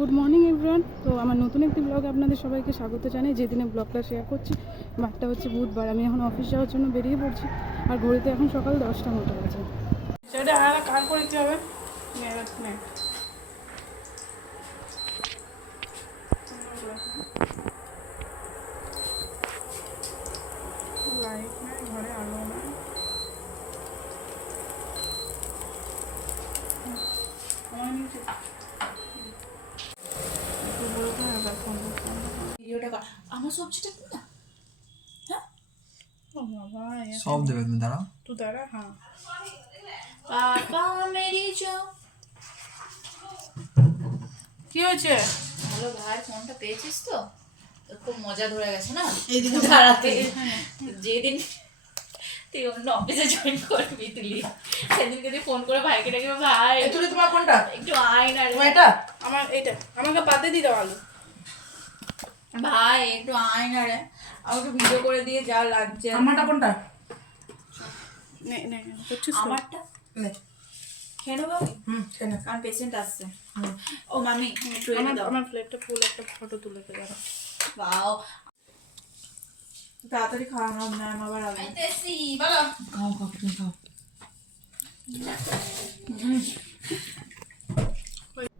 Good morning everyone. তো আমার নতুন একটি ব্লগে আপনাদের সবাইকে স্বাগত জানাই। যেদিনে ব্লগটা শেয়ার করছি বারটা হচ্ছে বুধবার। আমি এখন অফিস যাওয়ার জন্য বেরিয়ে পড়ছি, আর ঘড়িতে এখন সকাল 10টা মতো বাজে। সেটা আর কার করে দিতে হবে লাইট নাই, ঘরে আলো নাই। আমার নিচে আমার সবজিটা কি না? হ্যাঁ বাবা সব দেবে তুমি দাঁড়াও তুই দাঁড়া। হ্যাঁ পাপা মেরি জো। কি হয়েছে? ভালো ভাইয়ের ফোনটা পেয়েছিস তো? তোর খুব মজা ধরে গেছে না এইদিন দাঁড়াতে। যেদিন তুই অন্য অফিসে জয়েন করবি তুলি, সেদিনকে তুই ফোন করে ভাইকে ডাকবি, ভাই তুমি তোমার কোনটা? একটু আয় না রে। এটা আমার এইটা আমাকে পাতে দিতে আলু। ভাই একটু আয় না রে, আমাকে ভিডিও করে দিয়ে যা লাগছে। আমারটা কোনটা? নে নে বুঝছিস তো? আমারটা নে। খেয়ে নেবো আমি, খেয়ে নে। কারণ পেশেন্ট আসছে। ও মামি একটু এনে আমার দাও। আমার প্লেটটা ফুল, একটা ফটো তুলে দে দাঁড়া। বাও তাড়াতাড়ি খাওয়ানো ম্যাম আবার আসবে। আইতেছি বলো। খাও খাও তুমি খাও।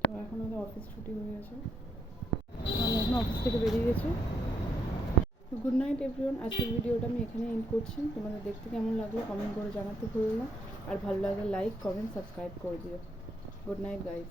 তো এখন আমাদের অফিস ছুটি হয়ে গেছে, আমি এখন অফিস থেকে বেরিয়ে গেছি। Good night everyone. আজকের ভিডিওটা আমি এখানে এন্ড করছি। তোমাদের দেখতে কেমন লাগলো কমেন্ট করে জানাতে ভুলো না, আর ভালো লাগলে লাইক কমেন্ট সাবস্ক্রাইব করে দিও। Good night guys.